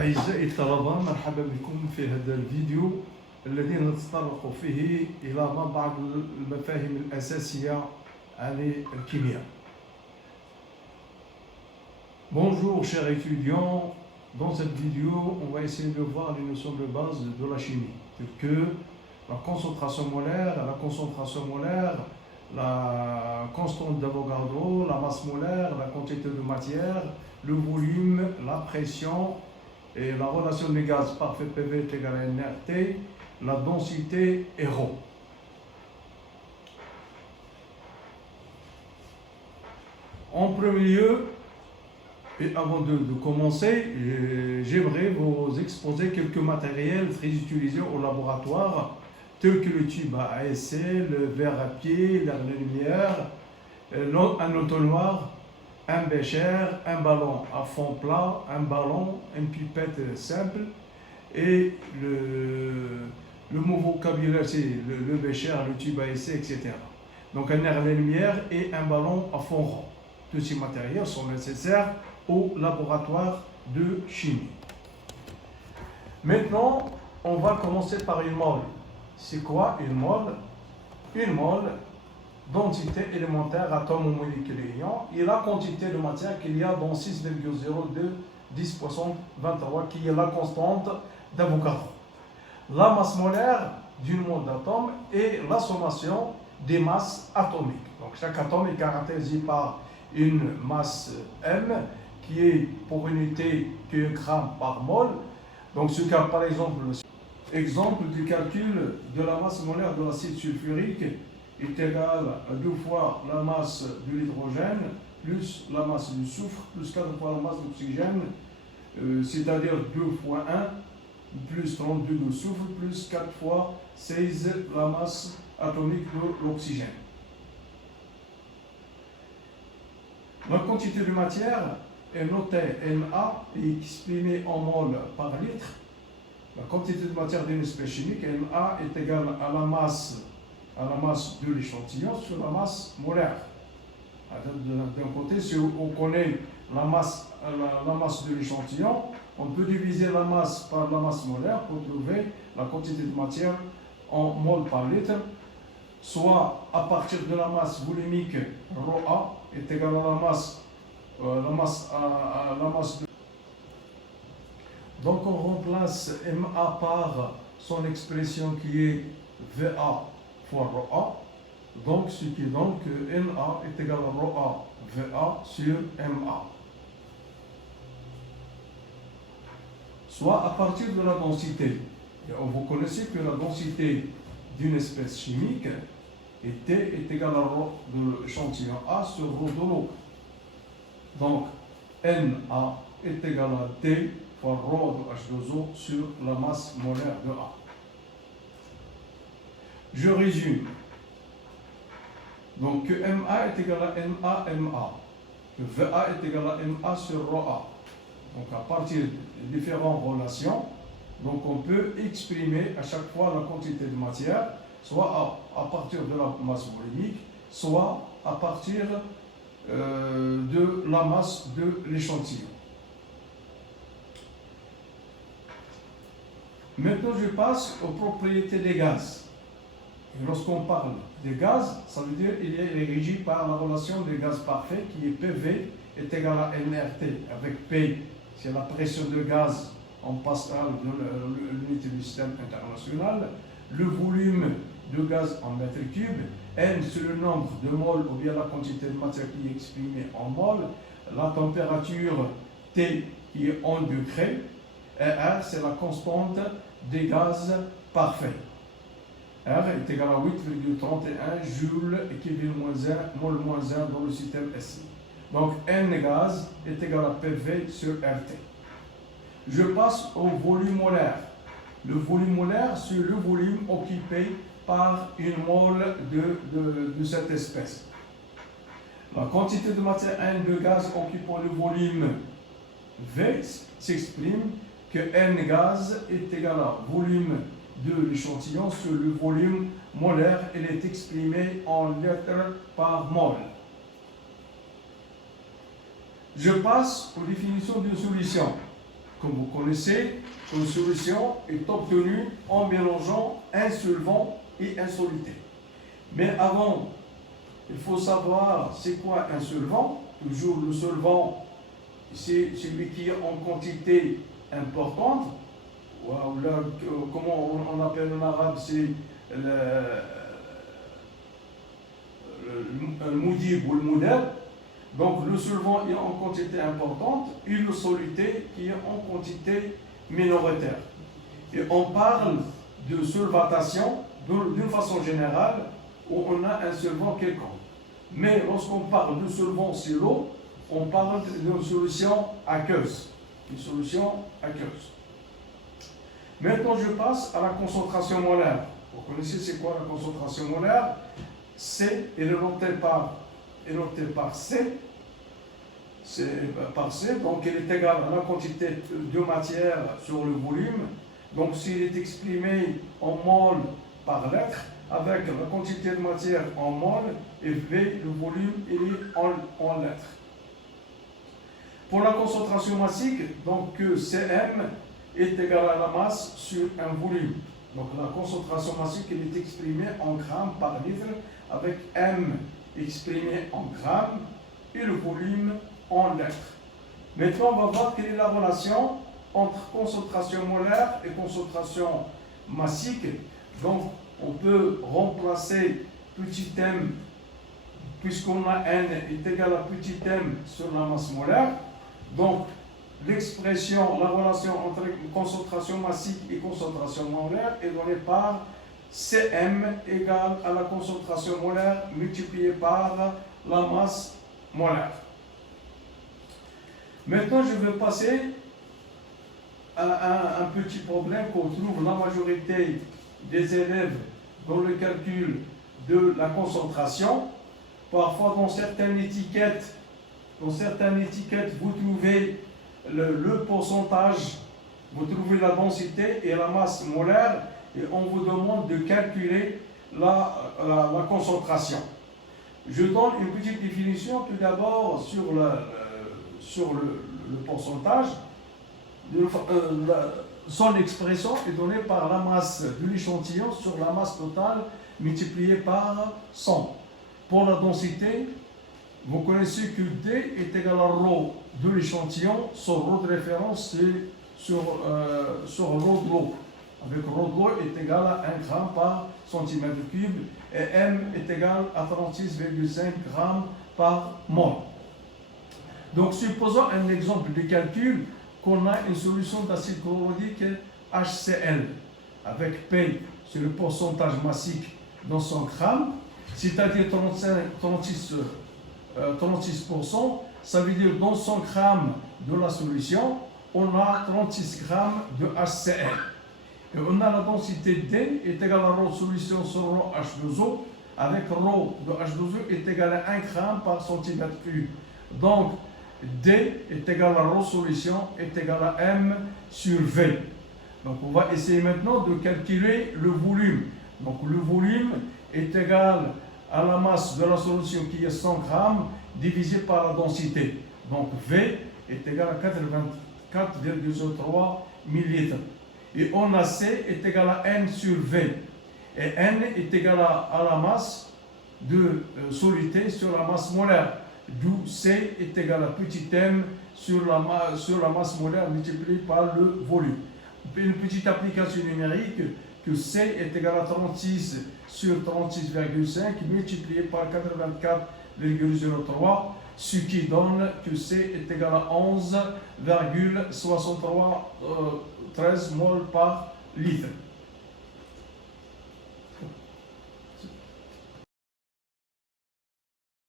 أعزائي الطلبة، مرحبا بكم في هذا الفيديو الذي نتطرق فيه إلى بعض المفاهيم الأساسية عن الكيمياء. Bonjour chers étudiants, dans cette vidéo on va essayer de voir les notions de base de la chimie, telles que la concentration molaire, la constante d'Avogadro, la masse molaire, la quantité de matière, le volume, la pression et la relation des gaz parfait PV est égale à nRT, la densité et ρ. En premier lieu, et avant de commencer, j'aimerais vous exposer quelques matériels très utilisés au laboratoire, tels que le tube à essai, le verre à pied, la lumière, un entonnoir, un bécher, un ballon à fond plat, un ballon, une pipette simple et le mot vocabulaire c'est le bécher, le tube à essai, etc. Donc un air à la lumière et un ballon à fond rond. Tous ces matériels sont nécessaires au laboratoire de chimie. Maintenant, on va commencer par une mole. C'est quoi une mole? Une mole, densité élémentaire, atome ou molécule ion, et la quantité de matière qu'il y a dans 6,02 10 puissance 23, qui est la constante d'Avogadro. La masse molaire d'une mole d'atome et la sommation des masses atomiques. Donc chaque atome est caractérisé par une masse M, qui est pour unité que gramme par mol. Donc ce cas, par exemple du calcul de la masse molaire de l'acide sulfurique est égal à 2 fois la masse de l'hydrogène plus la masse du soufre plus 4 fois la masse d'oxygène, c'est-à-dire 2 fois 1 plus 32 de soufre plus 4 fois 16 la masse atomique de l'oxygène. La quantité de matière est notée Na et exprimée en mol par litre. La quantité de matière d'une espèce chimique, Na, est égale à la masse de l'échantillon sur la masse molaire. D'un côté, si on connaît la masse de l'échantillon, on peut diviser la masse par la masse molaire pour trouver la quantité de matière en mol par litre, soit à partir de la masse volumique ρA est égale à la masse de... Donc on remplace MA par son expression qui est VA fois ρA. Donc ce qui est donc NA est égal à ρA VA sur MA. Soit à partir de la densité. Et vous connaissez que la densité d'une espèce chimique T est égal à ρ de l'échantillon A sur ρ de l'eau. Donc Na est égal à T fois ρ de H2O sur la masse molaire de A. Je résume. Donc que Ma est égal à NA, que Va est égal à Ma sur ρA. Donc à partir de différentes relations, donc on peut exprimer à chaque fois la quantité de matière, soit à partir de la masse volumique, soit à partir de la masse de l'échantillon. Maintenant, je passe aux propriétés des gaz. Et lorsqu'on parle des gaz, ça veut dire qu'il est régi par la relation des gaz parfaits qui est PV est égal à nRT, avec P, c'est la pression de gaz en pascal de l'unité du système international, le volume de gaz en mètre cube, N c'est le nombre de moles ou bien la quantité de matière qui est exprimée en moles, la température T qui est en degrés, et R c'est la constante des gaz parfaits. R est égal à 8,31 joules équivalent -1, mol -1 dans le système SI. Donc N gaz est égal à PV sur RT. Je passe au volume molaire. Le volume molaire, c'est le volume occupé par une mole de cette espèce. La quantité de matière N de gaz occupant le volume V s'exprime que N gaz est égal à volume de l'échantillon sur le volume molaire. Elle est exprimée en litres par mol. Je passe aux définitions d'une solution. comme vous connaissez, une solution est obtenue en mélangeant un solvant et un soluté. Mais avant, il faut savoir c'est quoi un solvant. Toujours le solvant, c'est celui qui est en quantité importante. Comment on appelle en arabe, c'est le moudib ou le moudab. Donc le solvant est en quantité importante et le soluté qui est en quantité minoritaire. Et on parle de solvatation d'une façon générale où on a un solvant quelconque. Mais lorsqu'on parle de solvant c'est l'eau, on parle d'une solution aqueuse. Une solution aqueuse. Maintenant, je passe à la concentration molaire. Vous connaissez c'est quoi la concentration molaire? C est noté par C. Par C, donc elle est égale à la quantité de matière sur le volume. Donc s'il est exprimé en mol par lettre, avec la quantité de matière en mol, et V, le volume, il est en lettres. Pour la concentration massique, donc Cm est égal à la masse sur un volume. Donc la concentration massique elle est exprimée en grammes par litre avec M exprimé en grammes et le volume en lettres. Maintenant, on va voir quelle est la relation entre concentration molaire et concentration massique. Donc, on peut remplacer petit m, puisqu'on a n est égal à petit m sur la masse molaire. Donc, l'expression, la relation entre concentration massique et concentration molaire est donnée par Cm égale à la concentration molaire multipliée par la masse molaire. Maintenant, je vais passer à un petit problème qu'on trouve la majorité des élèves dans le calcul de la concentration. Parfois, dans certaines étiquettes, vous trouvez le pourcentage, vous trouvez la densité et la masse molaire, et on vous demande de calculer la concentration. Je donne une petite définition tout d'abord sur le pourcentage. Son expression est donnée par la masse de l'échantillon sur la masse totale multipliée par 100. Pour la densité, vous connaissez que D est égal à ρ de l'échantillon. Son ρ de référence, c'est sur ρ de l'eau. Avec ρ de l'eau est égal à 1 gramme par centimètre cube et M est égal à 36,5 grammes par mol. Donc, supposons un exemple de calcul qu'on a une solution d'acide chlorhydrique HCl avec P, c'est le pourcentage massique dans 100 grammes, c'est-à-dire 36%, ça veut dire dans 100 grammes de la solution, on a 36 grammes de HCl. Et on a la densité D est égale à ρ solution sur ρ H2O, avec ρ de H2O est égal à 1 gramme par centimètre cube. Donc, D est égal à ρ solution est égal à M sur V. Donc, on va essayer maintenant de calculer le volume. Donc, le volume est égal à la masse de la solution qui est 100 grammes divisé par la densité. Donc, V est égal à 84,03 millilitres. Et on a C est égal à N sur V. Et N est égal à la masse de soluté sur la masse molaire. D'où C est égal à petit m sur la masse molaire multipliée par le volume. Une petite application numérique que C est égal à 36 sur 36,5 multiplié par 84,03, ce qui donne que C est égal à 11,6313 mol par litre.